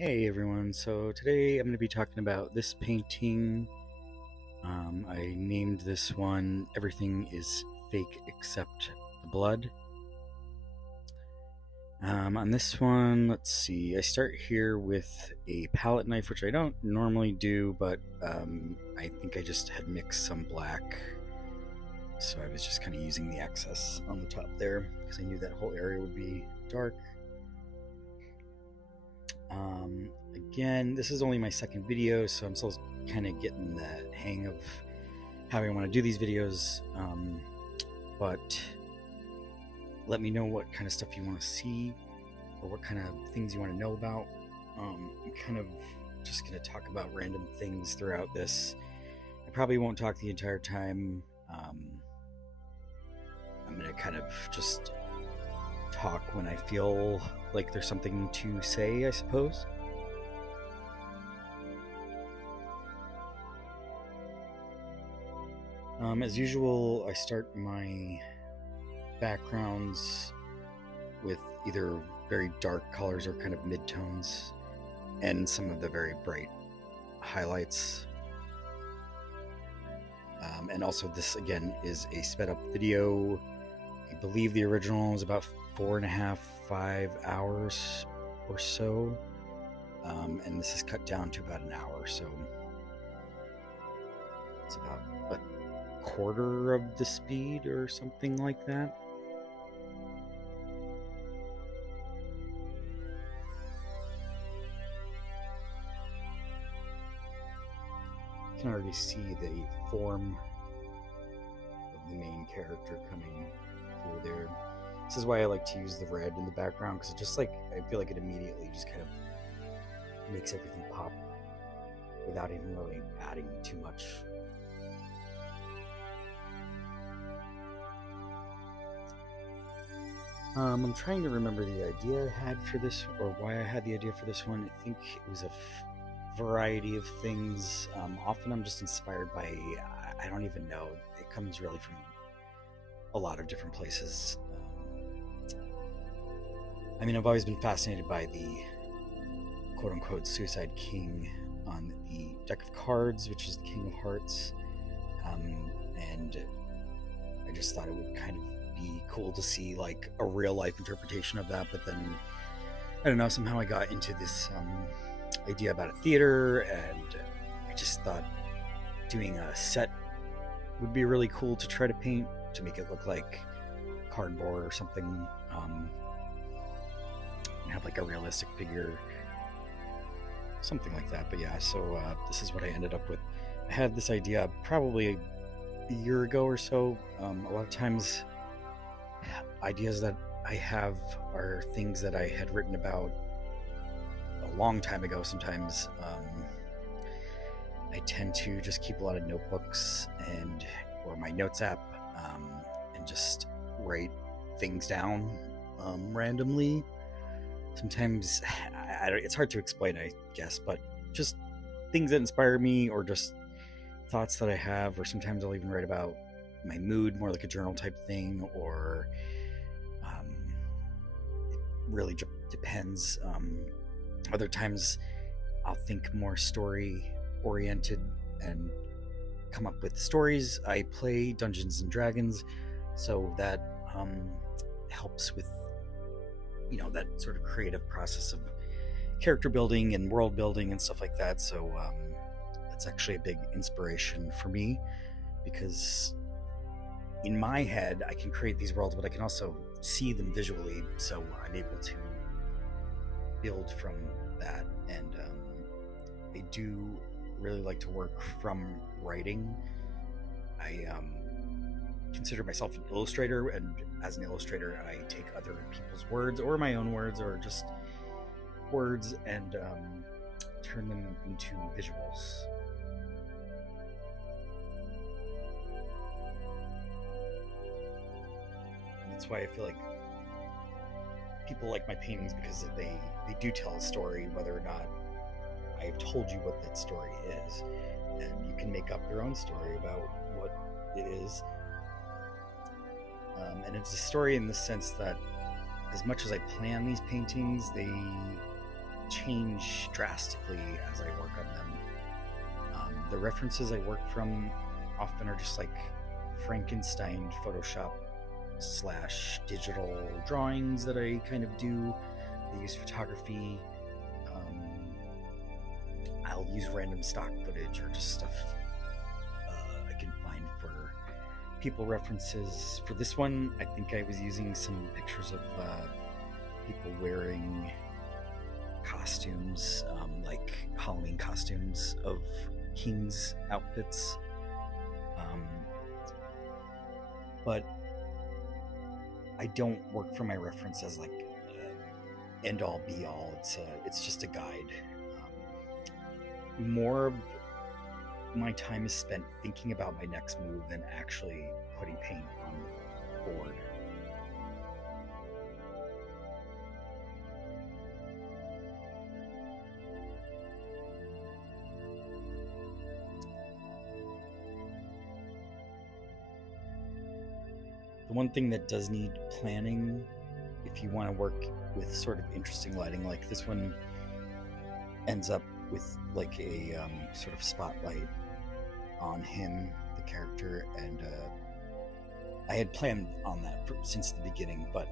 Hey everyone, so today I'm going to be talking about this painting. I named this one Everything is Fake Except the Blood. On this one, let's see, I start here with a palette knife, which I don't normally do, but I think I just had mixed some black, so I was just kind of using the excess on the top there because I knew that whole area would be dark. Again, this is only my second video, so I'm still kind of getting the hang of how I want to do these videos. But let me know what kind of stuff you want to see or what kind of things you want to know about. I'm kind of just going to talk about random things throughout this. I probably won't talk the entire time. I'm going to kind of just talk when I feel like there's something to say, I suppose. As usual, I start my backgrounds with either very dark colors or kind of mid-tones and some of the very bright highlights. And also this, again, is a sped up video. I believe the original is about 4.5, 5 hours or so. And this is cut down to about an hour, so it's about a quarter of the speed or something like that. You can already see the form of the main character coming through there. This is why I like to use the red in the background, because it just I feel like it immediately just kind of makes everything pop without even really adding too much. I'm trying to remember the idea I had for this, or why I had the idea for this one. I think it was a variety of things. Often I'm just inspired by, I don't even know, it comes really from a lot of different places. I mean, I've always been fascinated by the quote-unquote Suicide King on the deck of cards, which is the King of Hearts, and I just thought it would kind of be cool to see like a real-life interpretation of that. But then, I don't know, somehow I got into this idea about a theater, and I just thought doing a set would be really cool to try to paint, to make it look like cardboard or something, and have like a realistic figure, something like that. But yeah, so this is what I ended up with. I had this idea probably a year ago or so. A lot of times ideas that I have are things that I had written about a long time ago. Sometimes I tend to just keep a lot of notebooks or my notes app, and just write things down randomly. Sometimes it's hard to explain, I guess, but just things that inspire me, or just thoughts that I have, or sometimes I'll even write about my mood, more like a journal type thing, or it really depends. Other times I'll think more story oriented and come up with stories. I play Dungeons and Dragons, so that helps with, that sort of creative process of character building and world building and stuff like that. So that's actually a big inspiration for me, because in my head I can create these worlds, but I can also see them visually, so I'm able to build from that. And I do really like to work from writing. I consider myself an illustrator, and as an illustrator I take other people's words or my own words, or just words, and turn them into visuals. And that's why I feel like people like my paintings, because they do tell a story, whether or not I've told you what that story is, and you can make up your own story about what it is. And it's a story in the sense that, as much as I plan these paintings, they change drastically as I work on them. The references I work from often are just like Frankenstein Photoshop / digital drawings that I kind of do. I use photography. I'll use random stock footage or just stuff I can find for people references. For this one, I think I was using some pictures of people wearing costumes, like Halloween costumes of King's outfits. But I don't work for my reference as like end all be all. It's just a guide. More of my time is spent thinking about my next move than actually putting paint on the board. The one thing that does need planning, if you want to work with sort of interesting lighting, like this one ends up with like a sort of spotlight on him, the character, and I had planned on that since the beginning, but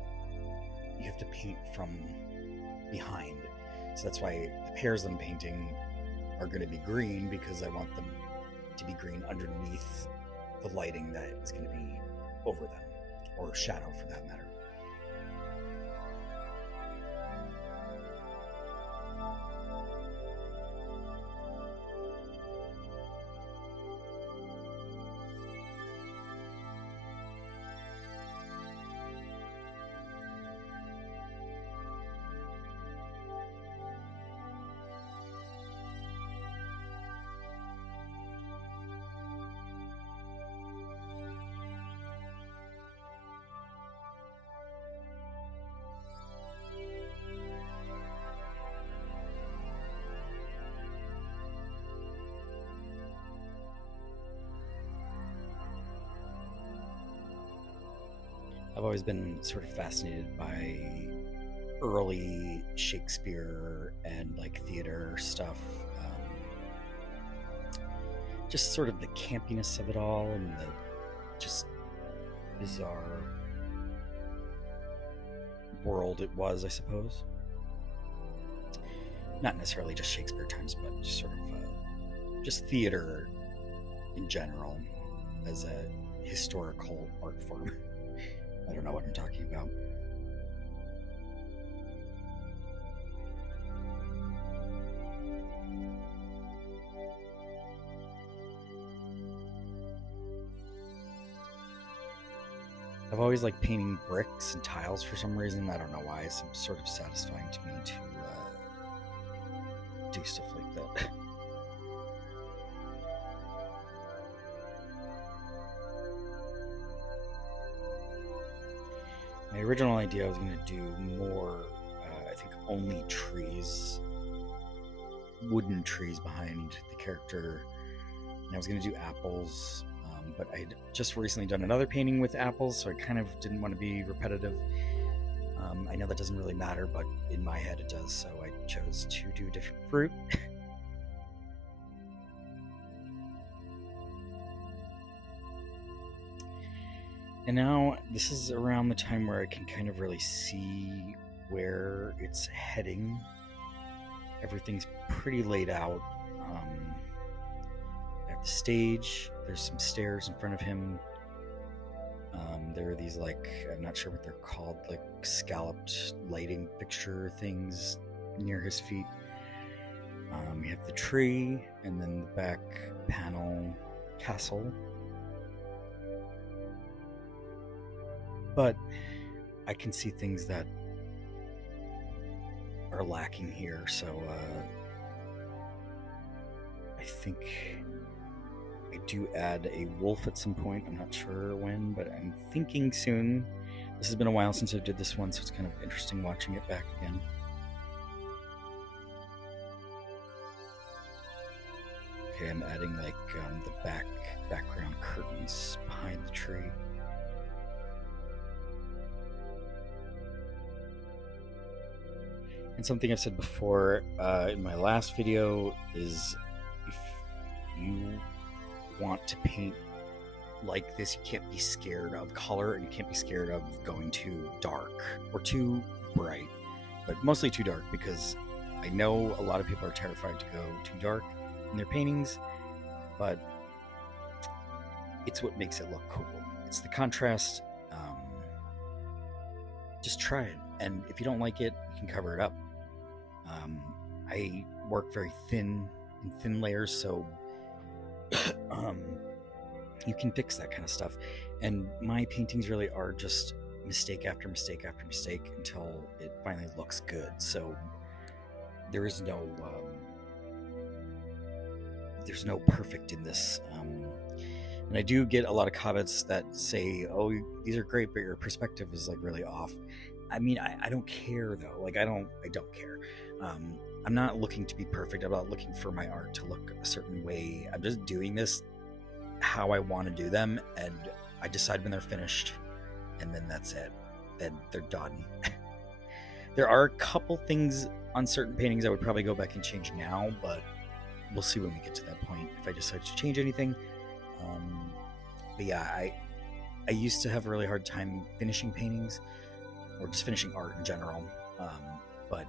you have to paint from behind, so that's why the pairs I'm painting are going to be green, because I want them to be green underneath the lighting that is going to be over them, or shadow for that matter. I've always been sort of fascinated by early Shakespeare and like theater stuff. Just sort of the campiness of it all and the just bizarre world it was, I suppose. Not necessarily just Shakespeare times, but just sort of just theater in general as a historical art form. I don't know what I'm talking about. I've always liked painting bricks and tiles for some reason. I don't know why. It's sort of satisfying to me to do stuff like that. My original idea, I was going to do more, I think only trees, wooden trees behind the character, and I was going to do apples, but I'd just recently done another painting with apples, so I kind of didn't want to be repetitive. I know that doesn't really matter, but in my head it does, so I chose to do a different fruit. And now this is around the time where I can kind of really see where it's heading. Everything's pretty laid out. I have the stage, there's some stairs in front of him. There are these, like, I'm not sure what they're called, like scalloped lighting fixture things near his feet. We have the tree, and then the back panel castle. But I can see things that are lacking here, so I think I do add a wolf at some point. I'm not sure when, but I'm thinking soon. This has been a while since I did this one, so it's kind of interesting watching it back again. Okay, I'm adding like the background curtains behind the tree. And something I've said before in my last video is, if you want to paint like this, you can't be scared of color, and you can't be scared of going too dark or too bright, but mostly too dark, because I know a lot of people are terrified to go too dark in their paintings, but it's what makes it look cool. It's the contrast. Just try it, and if you don't like it, you can cover it up. I work very thin in thin layers, so you can fix that kind of stuff. And my paintings really are just mistake after mistake after mistake until it finally looks good. So there's no perfect in this. And I do get a lot of comments that say, "Oh, these are great, but your perspective is like really off." I mean, I don't care though. Like I don't care. I'm not looking to be perfect. I'm not looking for my art to look a certain way. I'm just doing this how I want to do them, and I decide when they're finished, and then that's it. Then they're done. There are a couple things on certain paintings I would probably go back and change now, but we'll see when we get to that point if I decide to change anything. But yeah, I used to have a really hard time finishing paintings, or just finishing art in general, but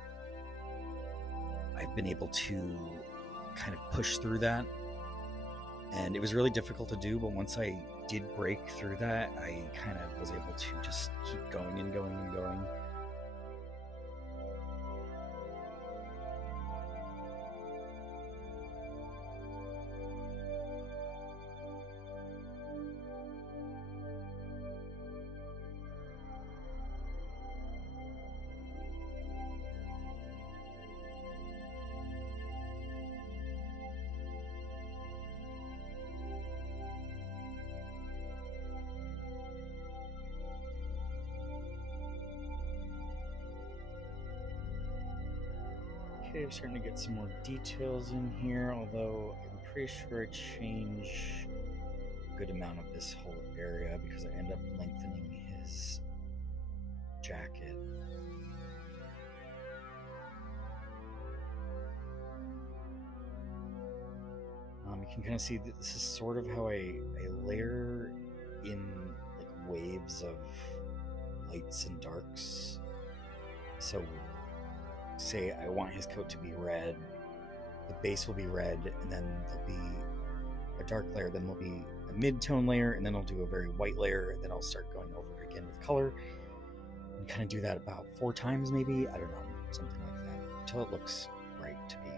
I've been able to kind of push through that, and it was really difficult to do, but once I did break through that, I kind of was able to just keep going and going and going. Okay, I'm starting to get some more details in here, although I'm pretty sure I change a good amount of this whole area because I end up lengthening his jacket. You can kind of see that this is sort of how I layer in like waves of lights and darks. So say I want his coat to be red, the base will be red, and then there'll be a dark layer, then there'll be a mid-tone layer, and then I'll do a very white layer, and then I'll start going over it again with color, and kind of do that about 4 times maybe, I don't know, something like that, until it looks right to me.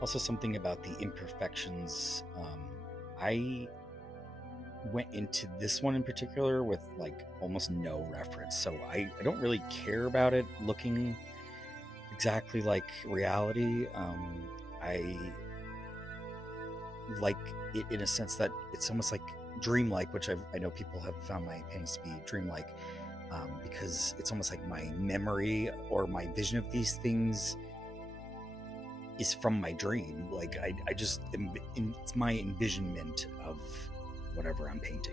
Also, something about the imperfections. I went into this one in particular with like almost no reference, so I don't really care about it looking exactly like reality. I like it in a sense that it's almost like dreamlike, which I know people have found my paintings to be dreamlike, because it's almost like my memory or my vision of these things is from my dream. Like I just it's my envisionment of whatever I'm painting.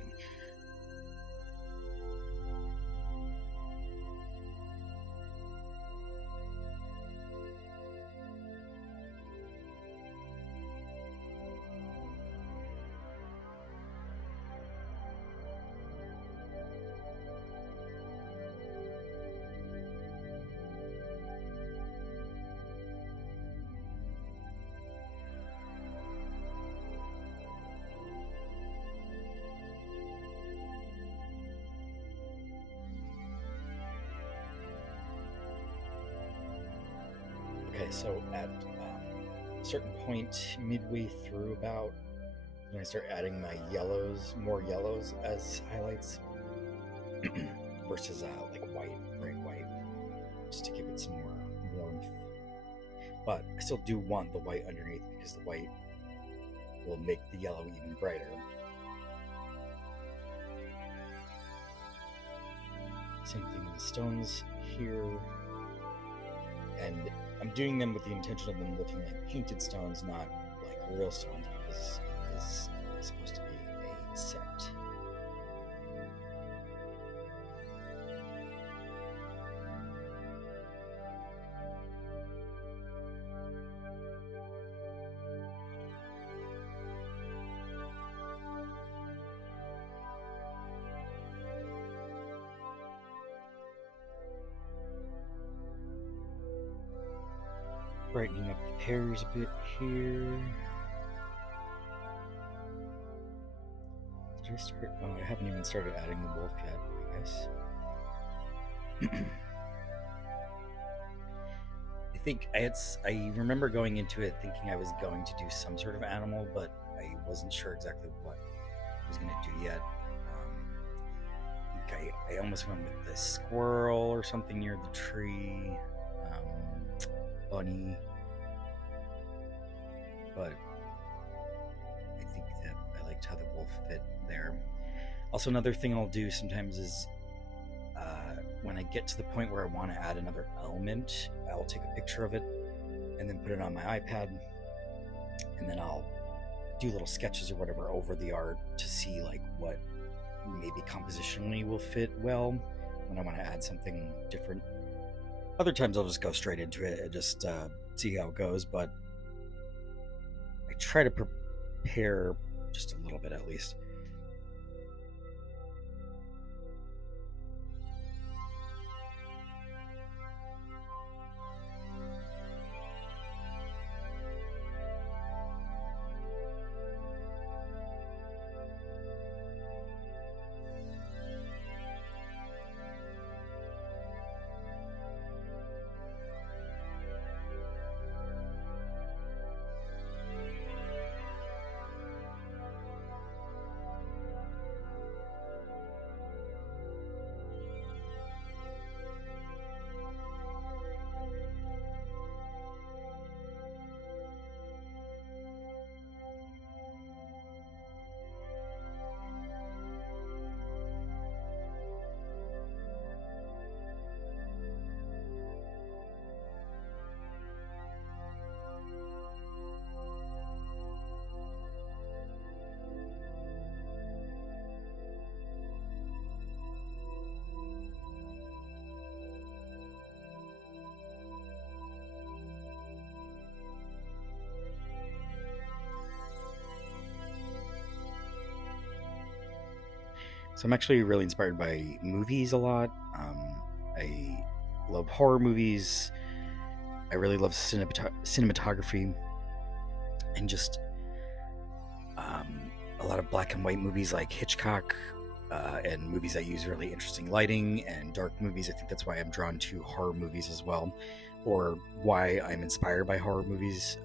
Okay, so at a certain point midway through, about when I start adding my yellows, more yellows as highlights versus like white, bright white, just to give it some more warmth. But I still do want the white underneath because the white will make the yellow even brighter. Same thing with the stones here. And I'm doing them with the intention of them looking like painted stones, not like real stones, because brightening up the pears a bit here. Did I start? Oh, I haven't even started adding the wolf yet, I guess. I remember going into it thinking I was going to do some sort of animal, but I wasn't sure exactly what I was going to do yet. I think I almost went with the squirrel or something near the tree, bunny, but I think that I liked how the wolf fit there. Also, another thing I'll do sometimes is when I get to the point where I want to add another element, I'll take a picture of it and then put it on my iPad, and then I'll do little sketches or whatever over the art to see like what maybe compositionally will fit well when I want to add something different. Other times I'll just go straight into it and just see how it goes, but I try to prepare just a little bit at least. So I'm actually really inspired by movies a lot. I love horror movies. I really love cinematography, and just a lot of black and white movies like Hitchcock, and movies that use really interesting lighting, and dark movies. I think that's why I'm drawn to horror movies as well, or why I'm inspired by horror movies.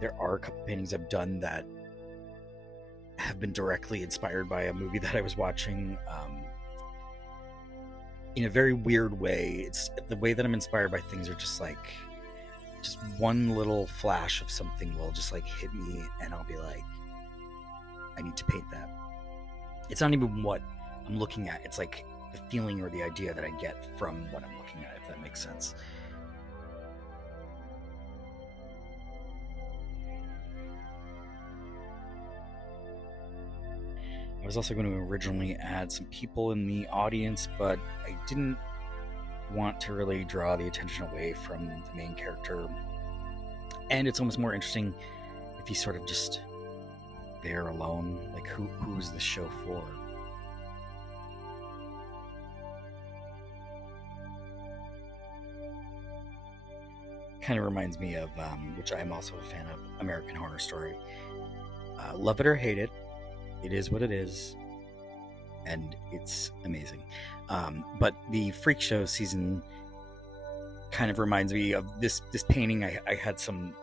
There are a couple paintings I've done that have been directly inspired by a movie that I was watching, in a very weird way. It's the way that I'm inspired by things are just one little flash of something will just like hit me, and I'll be like, I need to paint that. It's not even what I'm looking at, it's like the feeling or the idea that I get from what I'm looking at, if that makes sense. I was also going to originally add some people in the audience, but I didn't want to really draw the attention away from the main character. And it's almost more interesting if he's sort of just there alone. Like, who's the show for? Kind of reminds me of, which I'm also a fan of, American Horror Story. Love it or hate it, it is what it is, and it's amazing. But the Freak Show season kind of reminds me of this painting. I had some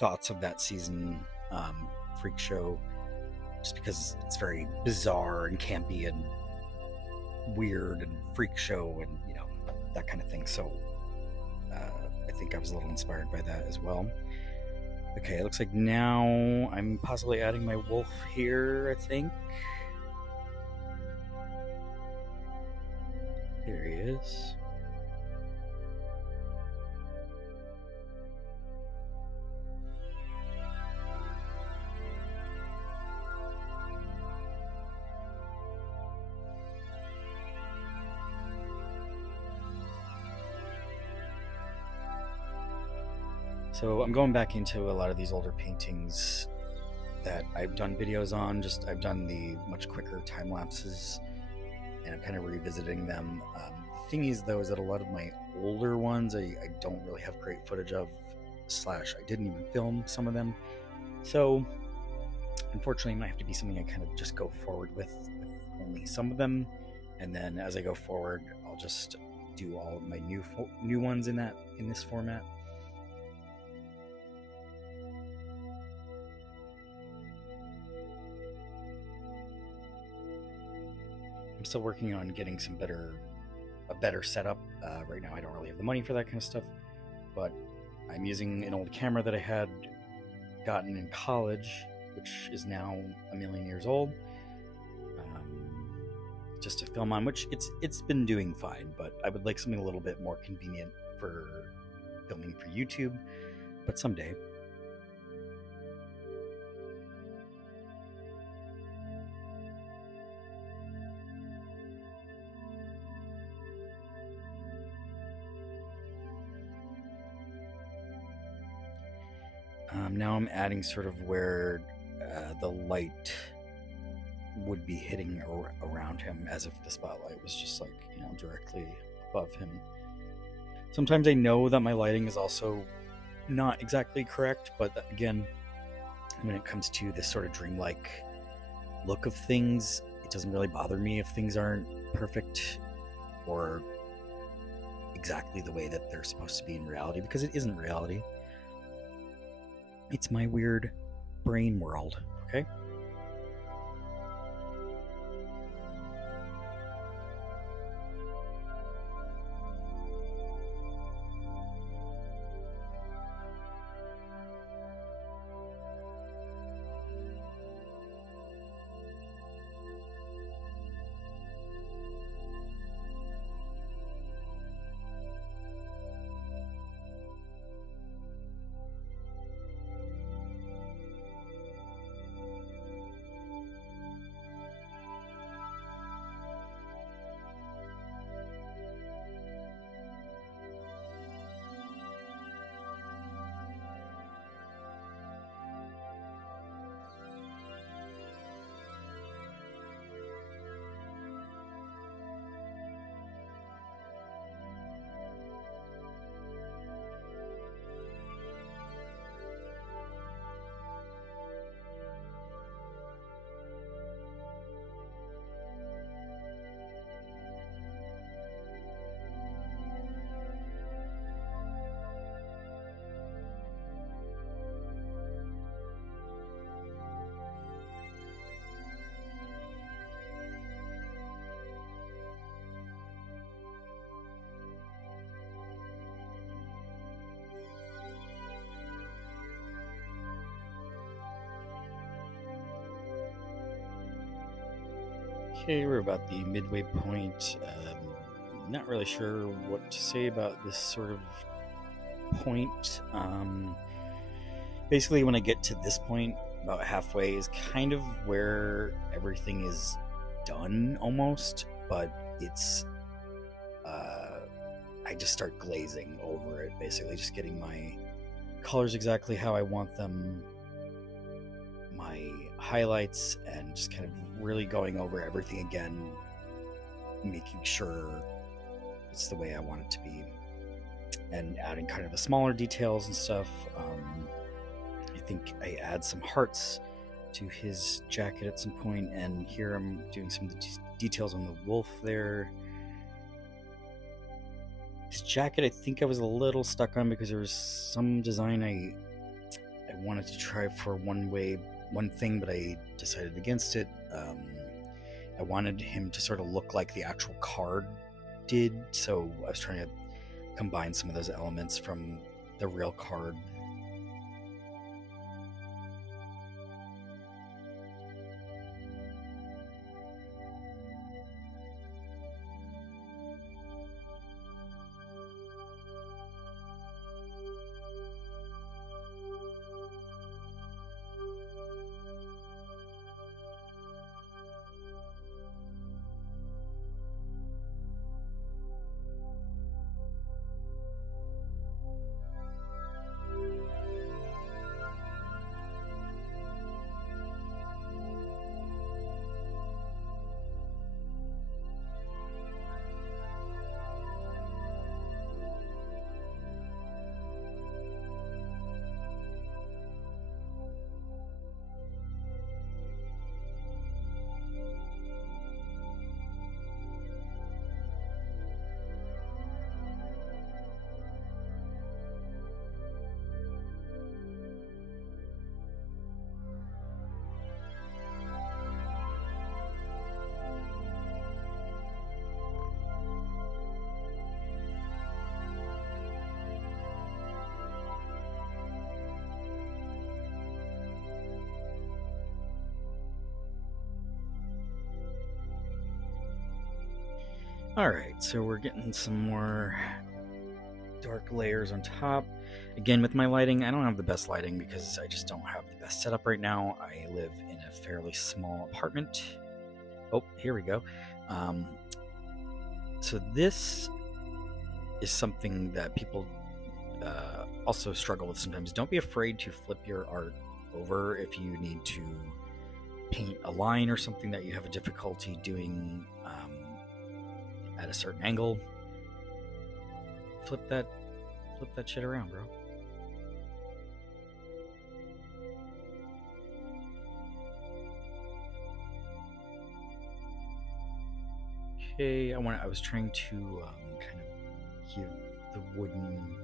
thoughts of that season, Freak Show, just because it's very bizarre and campy and weird and freak show and, you know, that kind of thing. So I think I was a little inspired by that as well. Okay, it looks like now I'm possibly adding my wolf here, I think. Here he is. So I'm going back into a lot of these older paintings that I've done videos on. I've done the much quicker time lapses, and I'm kind of revisiting them. The thing is, though, is that a lot of my older ones I don't really have great footage of, slash, I didn't even film some of them. So, unfortunately, it might have to be something I kind of just go forward with only some of them, and then as I go forward, I'll just do all of my new ones in this format. I'm still working on getting a better setup. Right now, I don't really have the money for that kind of stuff, but I'm using an old camera that I had gotten in college, which is now a million years old, just to film on. Which it's been doing fine, but I would like something a little bit more convenient for filming for YouTube. But someday. Now I'm adding sort of where the light would be hitting around him, as if the spotlight was just like, directly above him. Sometimes I know that my lighting is also not exactly correct, but again, when it comes to this sort of dreamlike look of things, it doesn't really bother me if things aren't perfect or exactly the way that they're supposed to be in reality, because it isn't reality. It's my weird brain world, okay? Okay, we're about the midway point. Not really sure what to say about this sort of point. Basically, when I get to this point, about halfway, is kind of where everything is done almost, but it's. I just start glazing over it, basically, just getting my colors exactly how I want them, my highlights, and just kind of really going over everything again, making sure it's the way I want it to be, and adding kind of the smaller details and stuff. I think I add some hearts to his jacket at some point, and here I'm doing some of the details on the wolf there. His jacket, I think I was a little stuck on because there was some design I wanted to try for one thing, but I decided against it. I wanted him to sort of look like the actual card did, so I was trying to combine some of those elements from the real card. Alright, so we're getting some more dark layers on top. Again, with my lighting, I don't have the best lighting because I just don't have the best setup right now. I live in a fairly small apartment. Oh, here we go. So this is something that people also struggle with sometimes. Don't be afraid to flip your art over if you need to paint a line or something that you have a difficulty doing at a certain angle. Flip that shit around, bro. Okay, I was trying to kind of give the wooden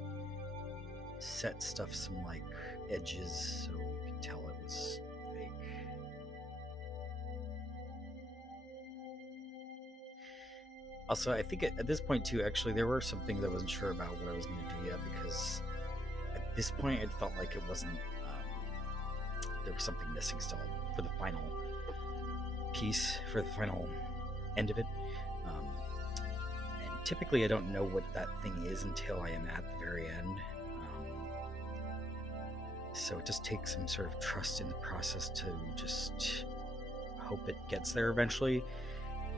set stuff some like edges so you could tell it was fake. Also, I think at this point too, actually, there were some things I wasn't sure about what I was going to do yet, because at this point it felt like it wasn't, there was something missing still for the final piece, for the final end of it. And typically I don't know what that thing is until I am at the very end. So it just takes some sort of trust in the process to just hope it gets there eventually.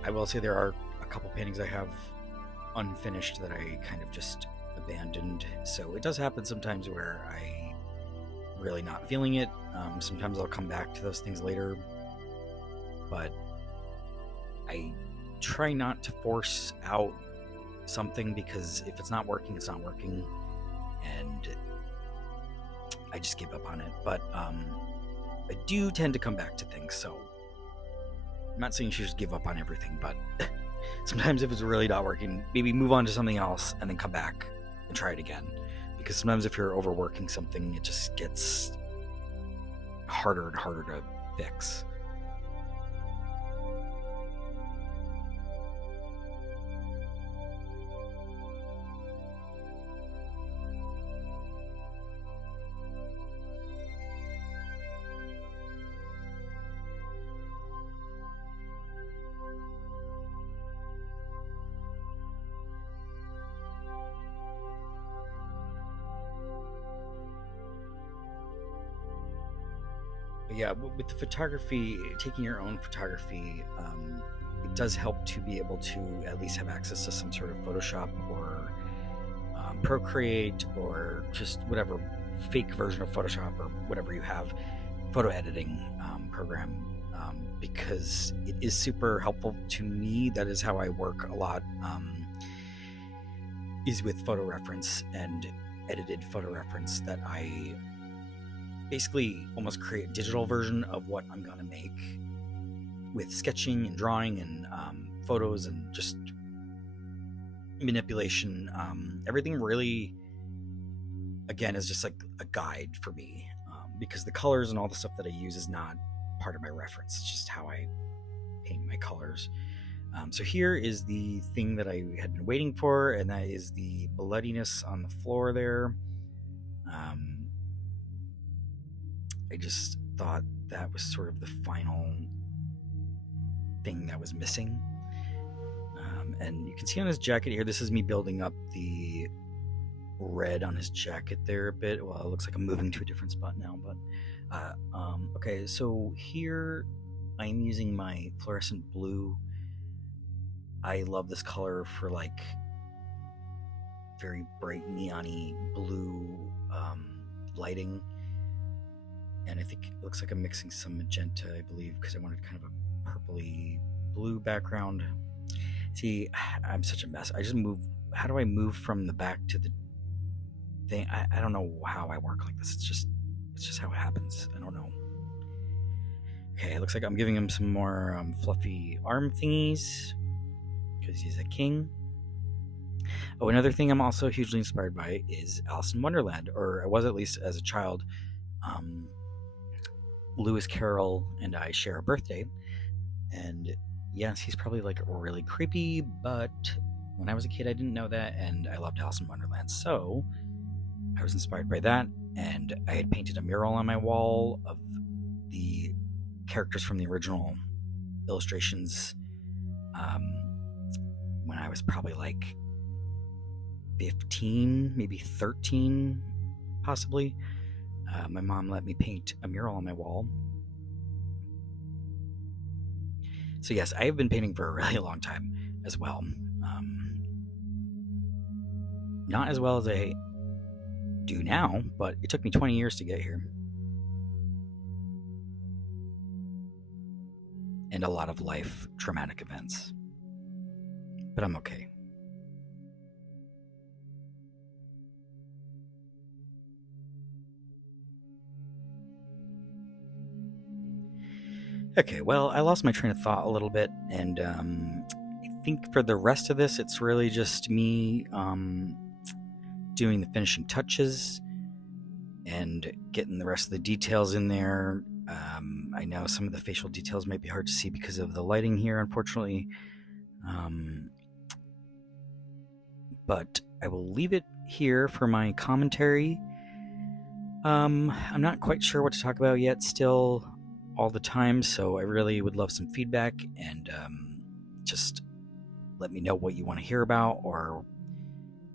I will say there are a couple paintings I have unfinished that I kind of just abandoned. So it does happen sometimes where I'm really not feeling it. Sometimes I'll come back to those things later, but I try not to force out something, because if it's not working, it's not working, and I just give up on it. But I do tend to come back to things, so I'm not saying you should just give up on everything, but sometimes if it's really not working, maybe move on to something else and then come back and try it again. Because sometimes if you're overworking something, it just gets harder and harder to fix. But yeah, with the photography, taking your own photography, it does help to be able to at least have access to some sort of Photoshop or Procreate, or just whatever fake version of Photoshop or whatever you have, photo editing program, because it is super helpful to me. That is how I work a lot, is with photo reference and edited photo reference, that I basically almost create a digital version of what I'm gonna make with sketching and drawing and photos and just manipulation. Everything really, again, is just like a guide for me, because the colors and all the stuff that I use is not part of my reference. It's just how I paint my colors. So here is the thing that I had been waiting for, and that is the bloodiness on the floor there. I just thought that was sort of the final thing that was missing. And you can see on his jacket here, this is me building up the red on his jacket there a bit. Well, it looks like I'm moving to a different spot now, but okay, so here I'm using my fluorescent blue. I love this color for like very bright neon-y blue lighting. And I think it looks like I'm mixing some magenta, I believe, because I wanted kind of a purpley blue background. See, I'm such a mess. I just move. How do I move from the back to the thing? I don't know how I work like this. It's just how it happens. I don't know. Okay, it looks like I'm giving him some more fluffy arm thingies, because he's a king. Oh, another thing I'm also hugely inspired by is Alice in Wonderland, or I was, at least as a child. Lewis Carroll and I share a birthday, and yes, he's probably like really creepy, but when I was a kid I didn't know that, and I loved Alice in Wonderland, so I was inspired by that, and I had painted a mural on my wall of the characters from the original illustrations, when I was probably like 15, maybe 13, possibly. My mom let me paint a mural on my wall. So yes, I have been painting for a really long time as well. Not as well as I do now, but it took me 20 years to get here. And a lot of life traumatic events. But I'm okay. Okay, well, I lost my train of thought a little bit, and I think for the rest of this, it's really just me doing the finishing touches and getting the rest of the details in there. I know some of the facial details might be hard to see because of the lighting here, unfortunately. But I will leave it here for my commentary. I'm not quite sure what to talk about yet still all the time, so I really would love some feedback, and just let me know what you want to hear about, or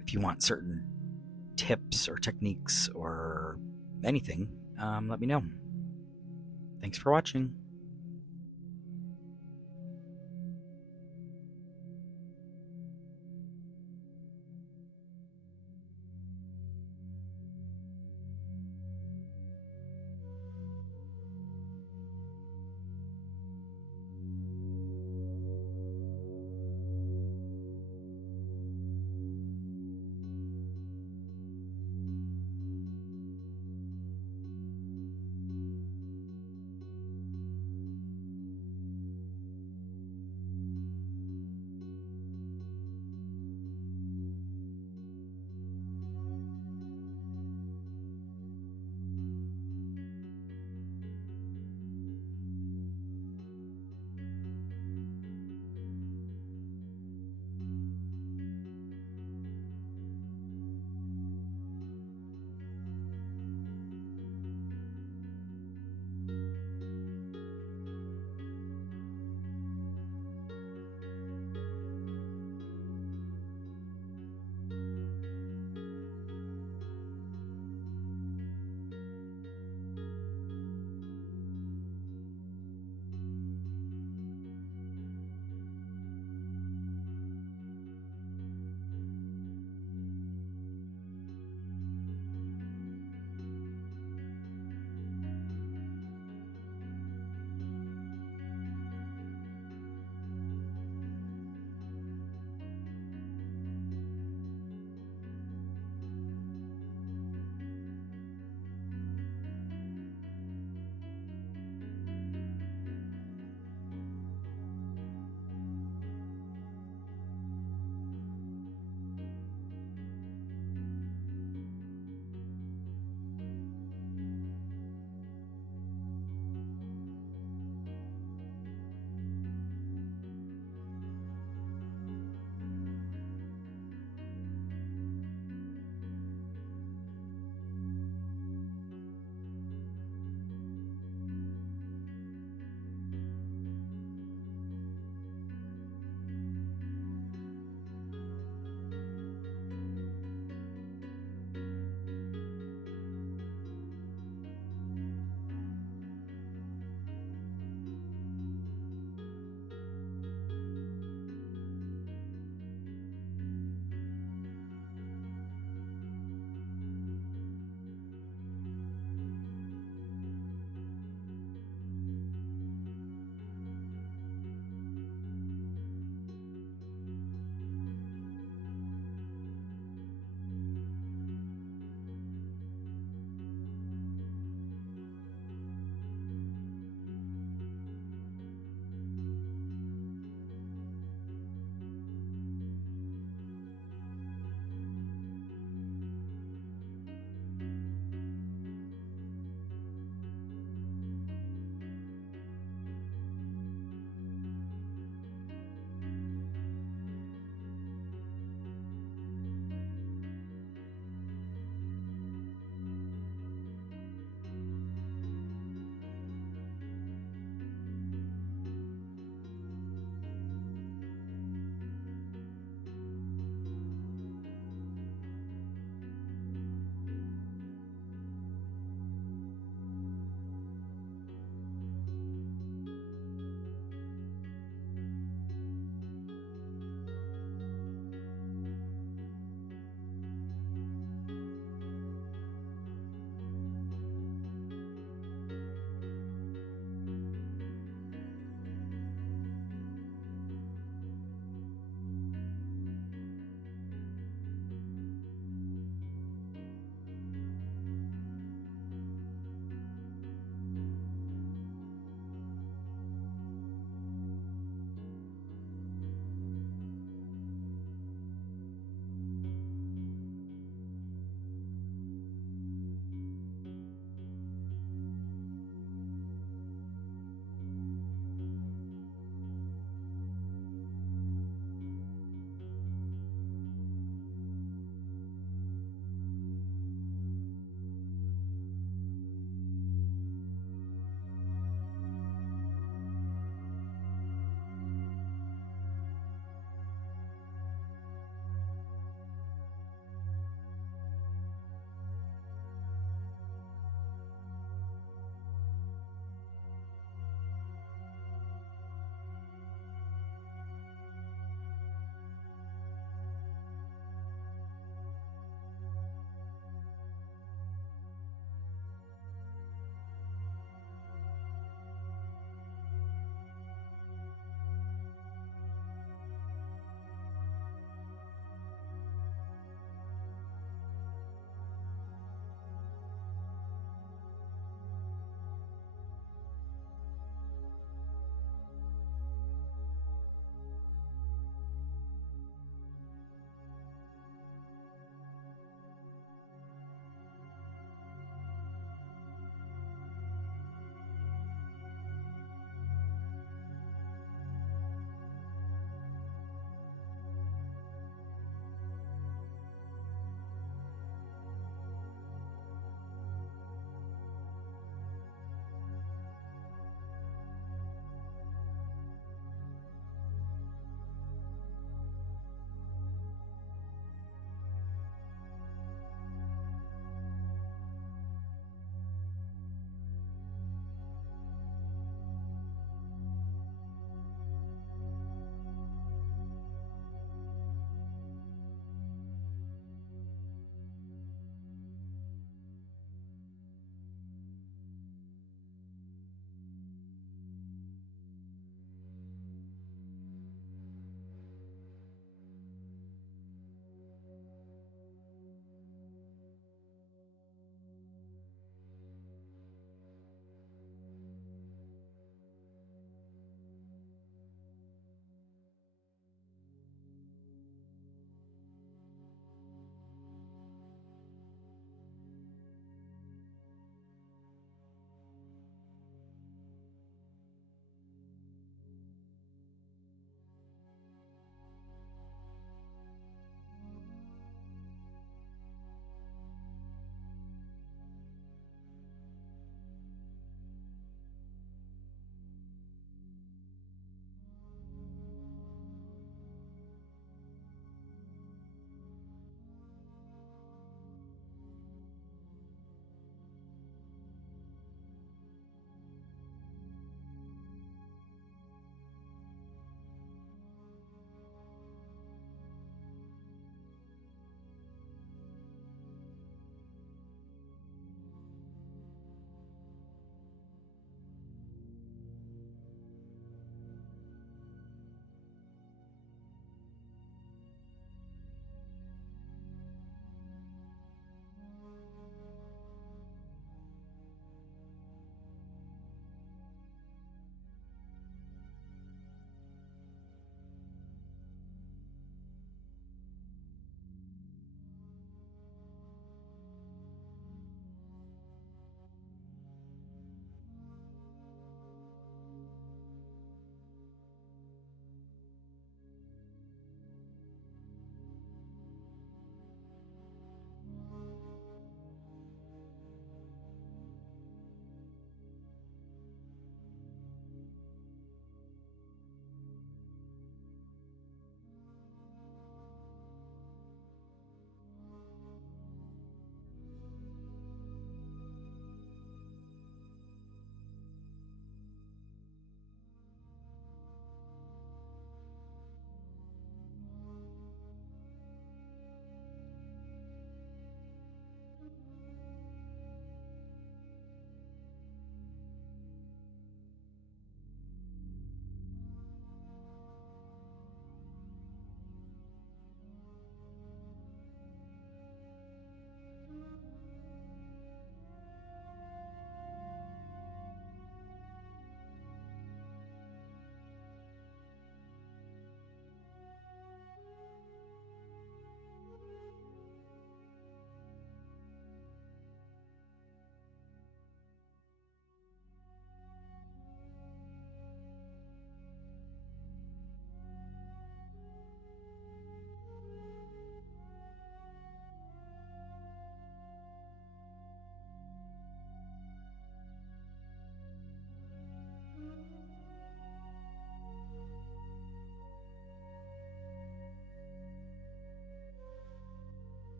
if you want certain tips or techniques or anything, let me know. Thanks for watching.